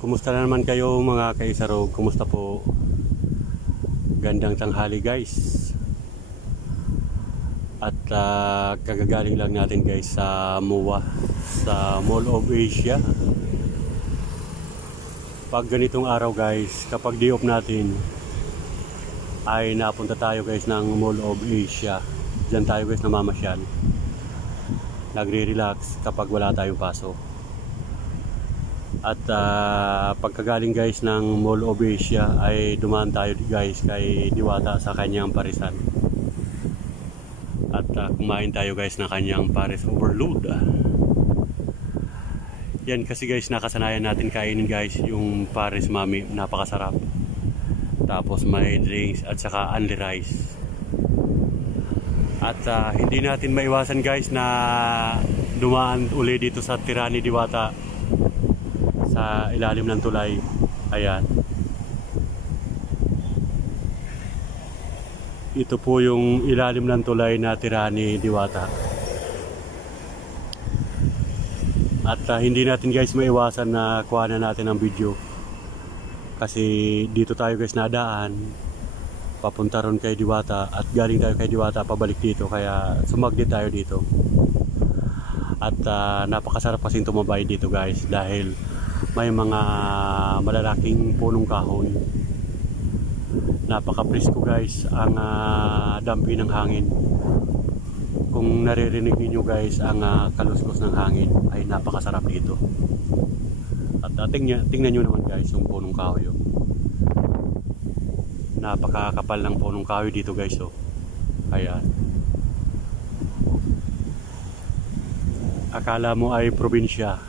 Kumusta na naman kayo mga kaisarog? Kumusta po? Gandang tanghali guys. At kagagaling lang natin guys sa MOA, sa Mall of Asia. Pag ganitong araw guys, kapag day off natin, ay napunta tayo guys ng Mall of Asia. Diyan tayo guys namamasyal. Nagre-relax kapag wala tayong pasok. At pagkagaling guys ng Mall of Asia ay dumaan tayo guys kay Diwata sa kanyang parisan. At kumain tayo guys ng kanyang Paris Overload. Yan kasi guys nakasanayan natin kainin guys yung Paris Mami, napakasarap. Tapos may drinks at saka only rice. At hindi natin maiwasan guys na dumaan uli dito sa Tirani Diwata sa ilalim ng tulay. Ayan. Ito po yung ilalim ng tulay na Tirani Diwata. At hindi natin guys maiwasan na kuhanan natin ang video. Kasi dito tayo guys nadaan. Papunta ron kay Diwata at galing tayo kay Diwata pabalik dito, kaya sumaglit tayo dito. At napakasarap kasing tumabay dito guys dahil may mga malalaking punong kahoy. Napaka-presko guys ang dampi ng hangin. Kung naririnig niyo guys ang kaluskos ng hangin ay napakasarap dito. At tingnan niyo naman guys yung punong kahoy. Napakakapal ng punong kahoy dito guys. Ayan. Akala mo ay probinsya,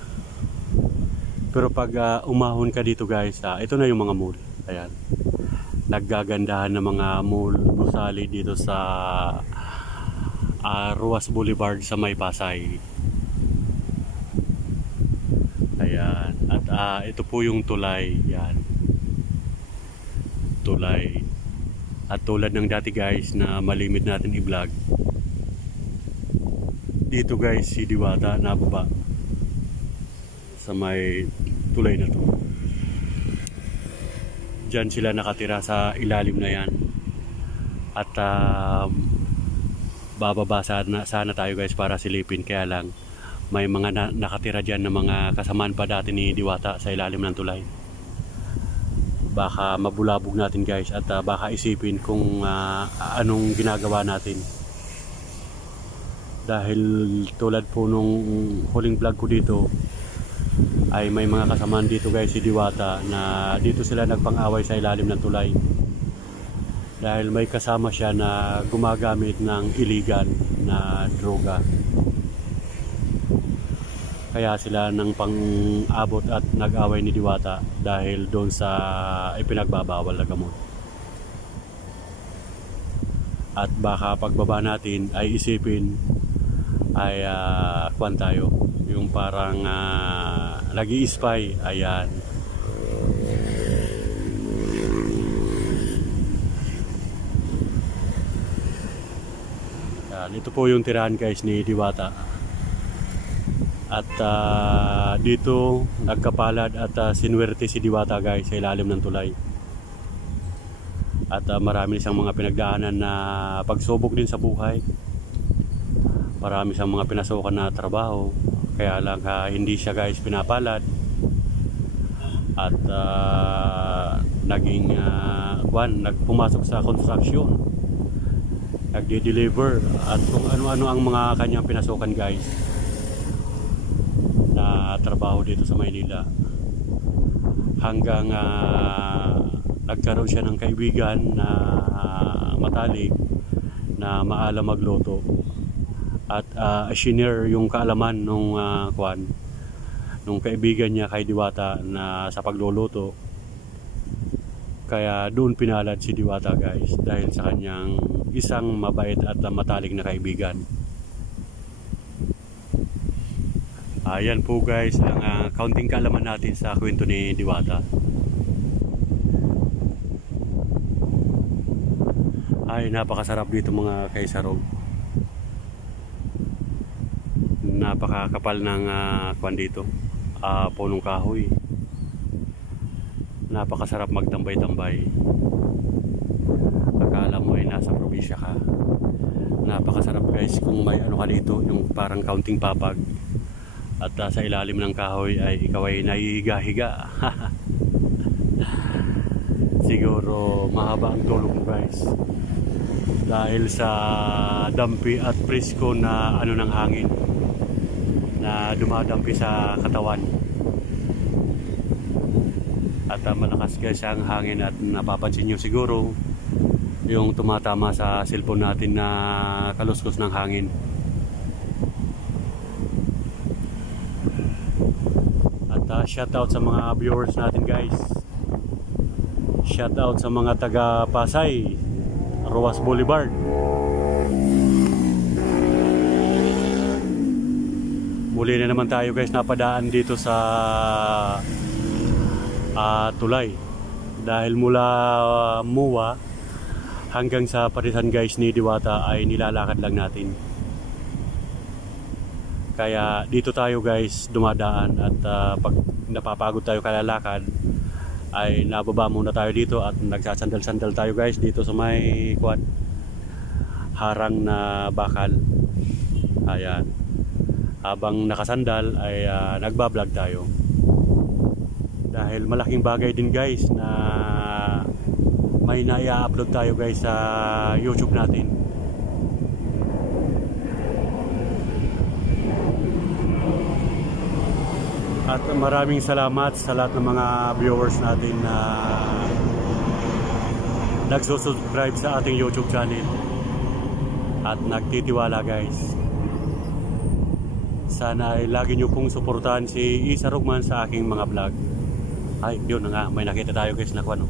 pero pag umahon ka dito guys, ito na yung mga mall. Ayan. Naggagandahan ng mga mall gusali dito sa Ruas Boulevard sa May Pasay. Ayan. At ito po yung tulay. Yan. Tulay. At tulad ng dati guys na malimit natin i-vlog, dito guys si Diwata nababa sa may tulay na to. Diyan sila nakatira sa ilalim na yan. At bababa sana tayo guys para silipin, kaya lang may mga nakatira dyan na mga kasamaan pa dati ni Diwata sa ilalim ng tulay. Baka mabulabog natin guys at baka isipin kung anong ginagawa natin. Dahil tulad po nung huling vlog ko dito ay may mga kasamaan dito guys si Diwata na dito sila nagpang-away sa ilalim ng tulay. Dahil may kasama siya na gumagamit ng illegal na droga. Kaya sila nang pang-abot at nag-away ni Diwata dahil doon sa ipinagbabawal na gamot. At baka pagbaba natin ay isipin ay kwan tayo, yung parang nag-i-spy. Ayan. Ayan, ito po yung tirahan guys ni Diwata. At dito nagkapalad at sinuwerte si Diwata guys sa ilalim ng tulay. At marami siyang mga pinagdaanan na pagsubok din sa buhay. Marami siyang mga pinasukan na trabaho, kaya lang hindi siya guys pinapalad. At naging nagpumasok sa construction, nagde-deliver at kung ano-ano ang mga kanyang pinasukan guys na trabaho dito sa Maynila, hanggang nagkaroon siya ng kaibigan na matalik na maalam magluto at senior yung kaalaman nung kaibigan niya kay Diwata na sa pagluluto. Kaya doon pinalad si Diwata guys dahil sa kanyang isang mabait at matalik na kaibigan. Ayan po guys ang kaunting kaalaman natin sa kwento ni Diwata. Ay napakasarap dito mga kaisarog. Napakakapal ng kwan dito, punong kahoy. Napakasarap magtambay-tambay. Akala mo ay nasa probinsya ka. Napakasarap guys kung may ano ka dito, yung parang kaunting papag. At sa ilalim ng kahoy ay ikaw ay naihiga-higa. Siguro mahaba ang tulog mo guys. Dahil sa dampi at presko na ano ng hangin na dumadampi sa katawan. At malakas guys ang hangin at napapansin nyo siguro yung tumatama sa cellphone natin na kaluskos ng hangin. At shout out sa mga viewers natin guys. Shout out sa mga taga Pasay, Roas Boulevard. Muli na naman tayo guys napadaan dito sa tulay. Dahil mula Muwa hanggang sa parisan guys ni Diwata ay nilalakad lang natin. Kaya dito tayo guys dumadaan at pag napapagod tayo kalalakad ay nababa muna tayo dito at nagsasandal-sandal tayo guys dito sa may harang na bakal. Ayan. Habang nakasandal ay nagbablog tayo. Dahil malaking bagay din guys na may na-upload tayo guys sa YouTube natin. At maraming salamat sa lahat ng mga viewers natin na nagsusubscribe sa ating YouTube channel at nagtitiwala guys. Sana ay lagi nyo pong suportahan si Isa Rugman sa aking mga vlog. Ay, yun na nga, may nakita tayo guys na ano.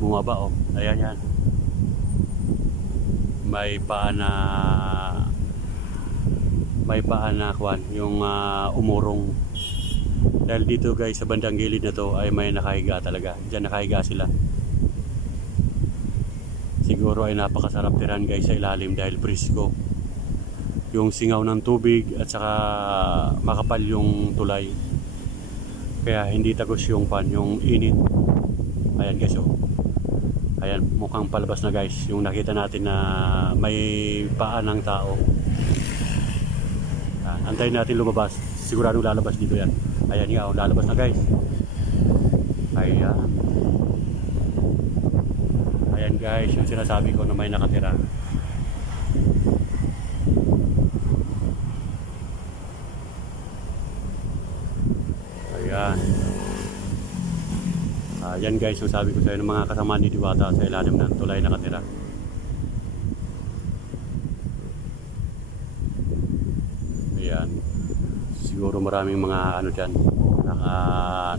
Bumaba oh, ayan yan. May paan na kwan, yung umurong. Dahil dito guys sa bandang gilid na to ay may nakahiga talaga. Diyan nakahiga sila. Siguro ay napakasarap tiran guys sa ilalim dahil presko. Yung singaw ng tubig at saka makapal yung tulay. Kaya hindi tagos yung yung init. Ayan guys oh. Ayan, mukhang palabas na guys yung nakita natin na may paan ng tao. Antayin natin lumabas. Sigurado lalabas dito yan. Ayan nga, oh, lalabas na guys. Ayan. Ayan guys, yung sinasabi ko na may nakatira. Ayan. Ayan guys, yung sabi ko sa inyo ng mga kasama ni Diwata sa ilalim ng tulay nakatira. Ayan. Siguro maraming mga ano dyan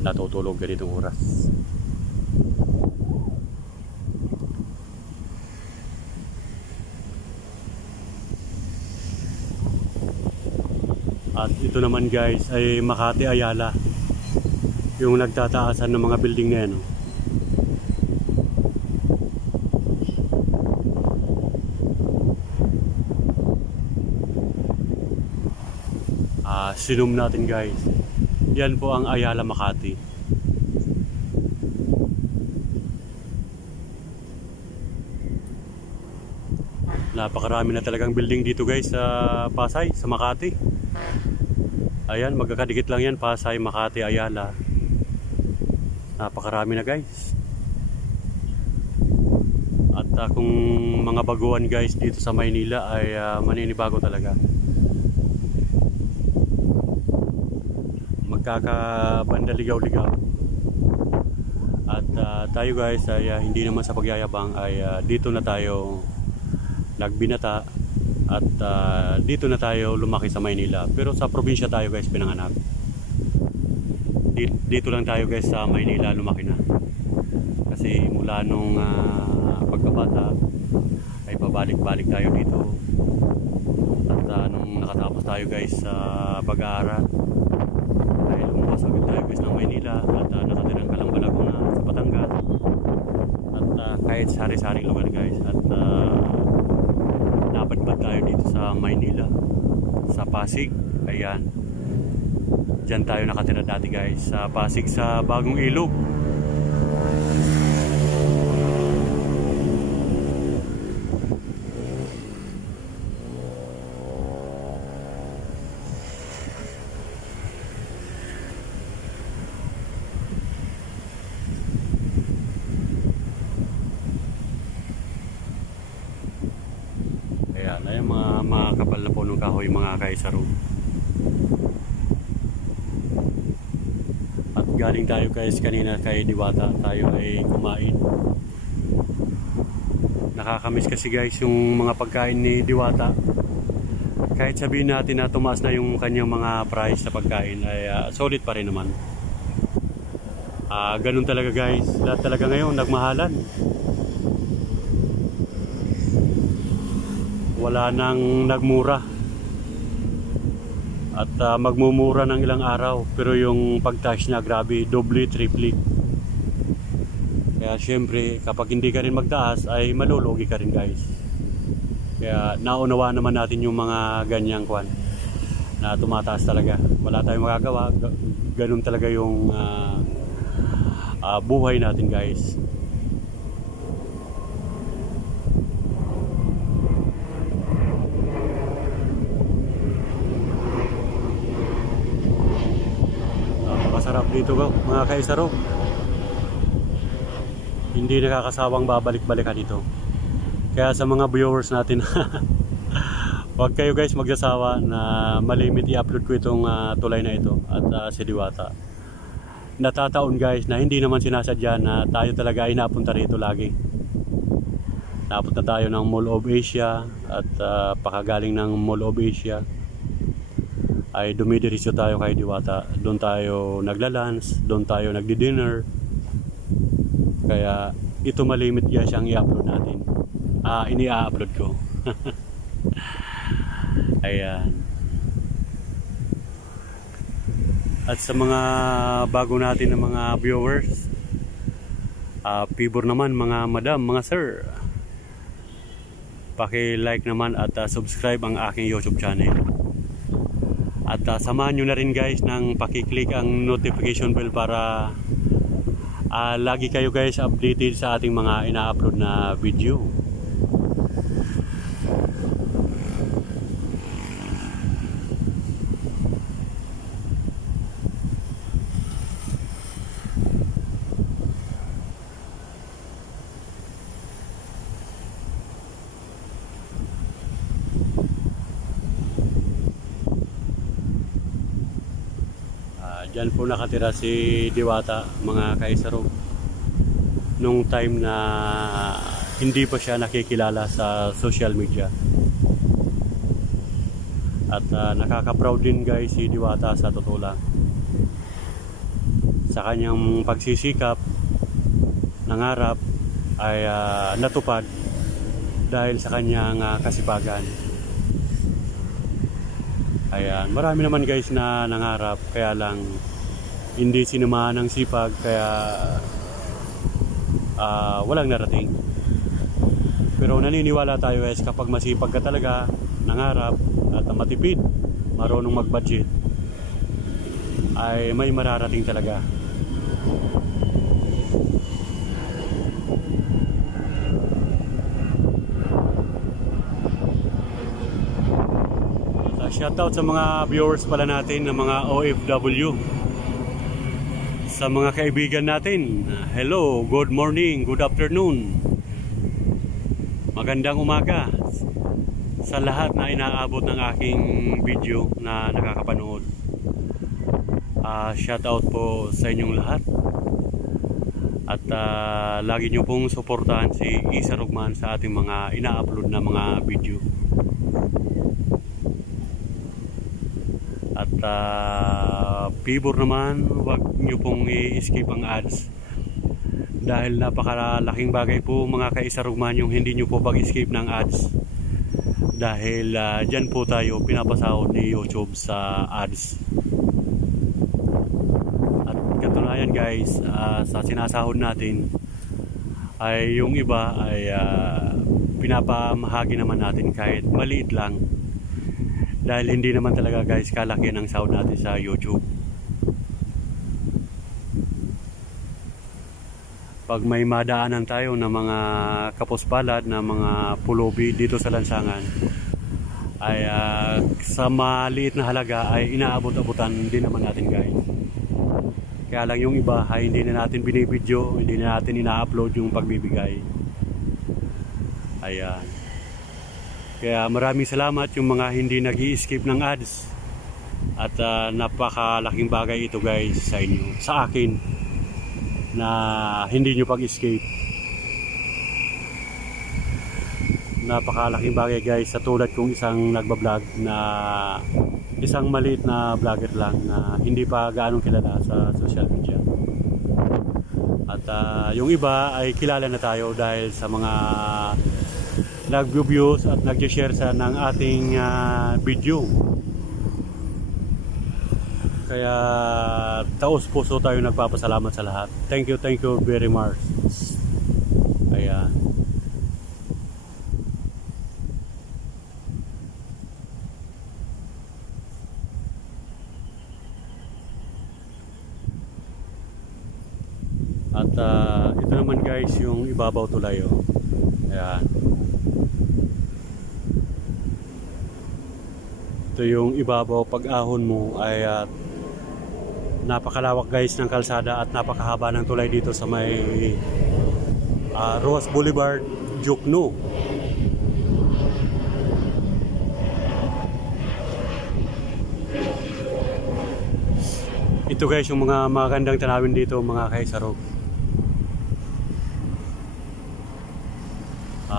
natutulog ganitong oras. At ito naman guys ay Makati Ayala, yung nagtataasan ng mga building na yan. Sinum natin guys. Yan po ang Ayala Makati. Napakarami na talagang building dito guys sa Pasay, sa Makati. Ayan, magkakadikit lang yan, Pasay, Makati, Ayala. Napakarami na guys. At kung mga baguhan guys dito sa Maynila ay maninibago talaga. Magkakabandaligaw-ligaw. At tayo guys ay hindi naman sa pagyayabang ay dito na tayo nagbinata at dito na tayo lumaki sa Maynila. Pero sa probinsya tayo guys pinanganak. Dito lang tayo guys sa Maynila lumaki na. Kasi mula nung pagkabata ay pabalik-balik tayo dito. At nung nakatapos tayo guys sa pag-aaral ay lumabas agad tayo guys ng Maynila at nakatirang Kalambalag na sa Batangas. At kahit sari-saring lugar guys at napadpad tayo dito sa Maynila, sa Pasig. Ayan. Diyan tayo nakatira dati guys, sa Pasig sa Bagong Ilog. Ayan, ay mga kapal na punong kahoy mga kaisaro. At galing tayo guys kanina kay Diwata, tayo ay kumain. Nakakamiss kasi guys yung mga pagkain ni Diwata. Kahit sabihin natin na tumaas na yung kanyang mga price sa pagkain, ay solid pa rin naman. Ganun talaga guys, lahat talaga ngayon nagmahalan. Wala nang nagmura. At magmumura ng ilang araw, pero yung pagtaas niya grabe, doble, triple. Kaya syempre kapag hindi ka rin magtaas ay malulugi ka rin guys. Kaya naunawa naman natin yung mga ganyang kwan na tumataas talaga. Wala tayong magagawa, ganun talaga yung buhay natin guys. Masarap dito mga kaisaro. Hindi nakakasawang babalik-balikan dito. Kaya sa mga viewers natin, huwag kayo guys magsasawa na malimit i-upload ko itong tulay na ito at si Diwata. Natataon guys na hindi naman sinasadya na tayo talaga ay napunta rito lagi. Napunta tayo ng Mall of Asia at pakagaling ng Mall of Asia ay dumidiretso tayo kay Diwata. Doon tayo nagla-lunch, doon tayo nagdi-dinner. Kaya ito malimit guys ang i-upload natin. Ini-upload ko. Ayan. At sa mga bago natin na mga viewers, pibor naman mga madam, mga sir, paki-like naman at subscribe ang aking YouTube channel. At samahan nyo na rin guys ng paki-click ang notification bell para lagi kayo guys updated sa ating mga ina-upload na video. Diyan po nakatira si Diwata mga kaisaro nung time na hindi pa siya nakikilala sa social media. At nakaka-proud din guys si Diwata sa totoo lang sa kanyang pagsisikap, nangarap ay natupad dahil sa kanyang kasipagan. Ayan, marami naman guys na nangarap, kaya lang hindi sinamahan ng sipag, kaya walang narating. Pero naniniwala tayo guys, kapag masipag ka talaga, nangarap at matipid, marunong mag-budget, ay may mararating talaga. Shoutout sa mga viewers pala natin ng mga OFW, sa mga kaibigan natin. Hello, good morning, good afternoon, magandang umaga sa lahat na inaabot ng aking video na nakakapanood. Shoutout po sa inyong lahat. At lagi nyo pong suportahan si Isa Rugman sa ating mga ina-upload na mga video. At pibor naman, wag nyo pong i-skip ang ads, dahil napakalaking bagay po mga kaisa Rugman yung hindi nyo po pag-skip ng ads, dahil dyan po tayo pinapasahod ni YouTube sa ads. At katunayan guys, sa sinasahod natin ay yung iba ay pinapamahagi naman natin kahit maliit lang. Dahil hindi naman talaga guys kalaki ng sahod natin sa YouTube. Pag may madaanan tayo ng mga kapuspalad na mga pulubi dito sa lansangan, ay sa maliit na halaga ay inaabot-abutan din naman natin guys. Kaya lang yung iba ay hindi na natin binibidyo, hindi na natin ina-upload yung pagbibigay. Ayan. Kaya maraming salamat yung mga hindi nag-i-skip ng ads. At napakalaking bagay ito guys sa inyo, sa akin, na hindi nyo pag-escape. Napakalaking bagay guys, sa tulad kong isang nagbablog na isang maliit na vlogger lang na hindi pa gaanong kilala sa social media. At yung iba ay kilala na tayo dahil sa mga nag-views at nag-share sa ng ating video. Kaya taos puso tayo nagpapasalamat sa lahat. Thank you very much. Ayan. At ito naman guys yung ibabaw tulay. Ayan. Ito yung ibabaw, pag ahon mo ay napakalawak guys ng kalsada at napakahaba ng tulay dito sa may Roas Boulevard, Jukno. Ito guys yung mga magandang tanawin dito mga kaisarog.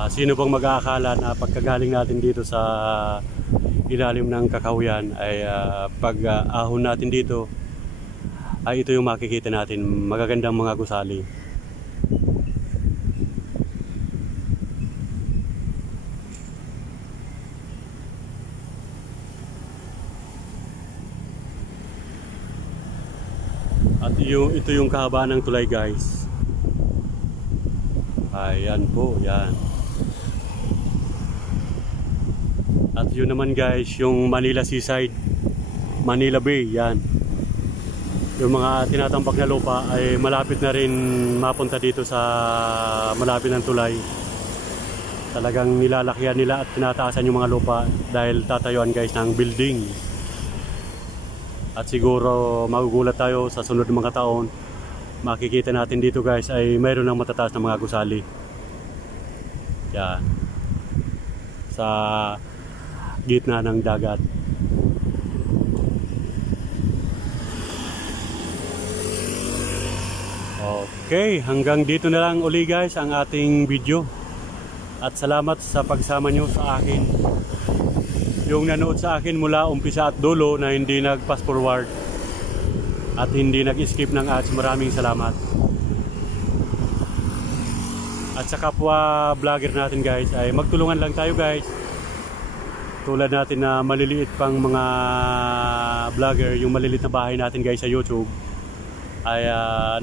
Sino bang mag-aakala na pagkagaling natin dito sa ilalim ng kakahuyan ay pag ahon natin dito ay ito yung makikita natin, magagandang mga gusali. At ito yung kahabaan ng tulay guys. Ayan po, yan. At yun naman guys, yung Manila Seaside, Manila Bay, yan. Yung mga tinatambak na lupa ay malapit na rin mapunta dito sa malapit ng tulay. Talagang nilalakyan nila at tinataasan yung mga lupa dahil tatayuan guys ng building. At siguro magugulat tayo sa sunod ng mga taon, makikita natin dito guys ay mayroon ng matataas na mga gusali. Yan. Sa gitna ng dagat. Okay, hanggang dito na lang uli guys ang ating video. At salamat sa pagsama nyo sa akin. Yung nanood sa akin mula umpisa at dulo na hindi nag-fast forward at hindi nag-skip ng ads, maraming salamat. At sa kapwa vlogger natin guys ay magtulungan lang tayo guys. Tulad natin na maliliit pang mga vlogger, yung maliliit na bahay natin guys sa YouTube ay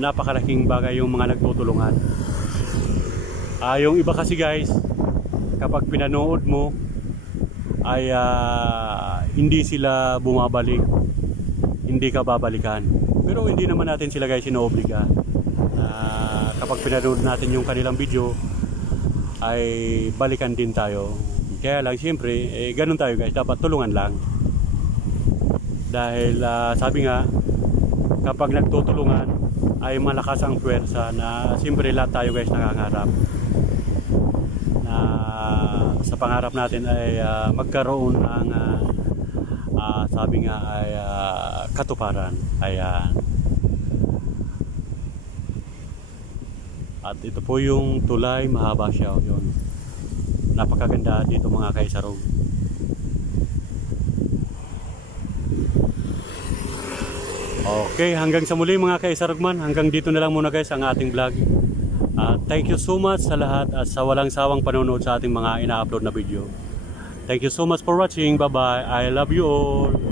napakalaking bagay yung mga nagtutulungan. Yung iba kasi guys, kapag pinanood mo ay hindi sila bumabalik, hindi ka babalikan. Pero hindi naman natin sila guys inoobliga. Kapag pinanood natin yung kanilang video ay balikan din tayo. Kaya lang siyempre ganun tayo guys, dapat tulungan lang. Dahil sabi nga, kapag nagtutulungan ay malakas ang puwersa na siyempre lahat tayo guys nangangarap na sa pangarap natin ay magkaroon ng sabi nga ay katuparan. Ayan. At ito po yung tulay, mahaba siya yun. Napakaganda dito mga kaisarog. Okay, hanggang sa muli mga kaisarugman. Hanggang dito na lang muna guys ang ating vlog. Thank you so much sa lahat at sa walang sawang panonood sa ating mga ina-upload na video. Thank you so much for watching. Bye bye. I love you all.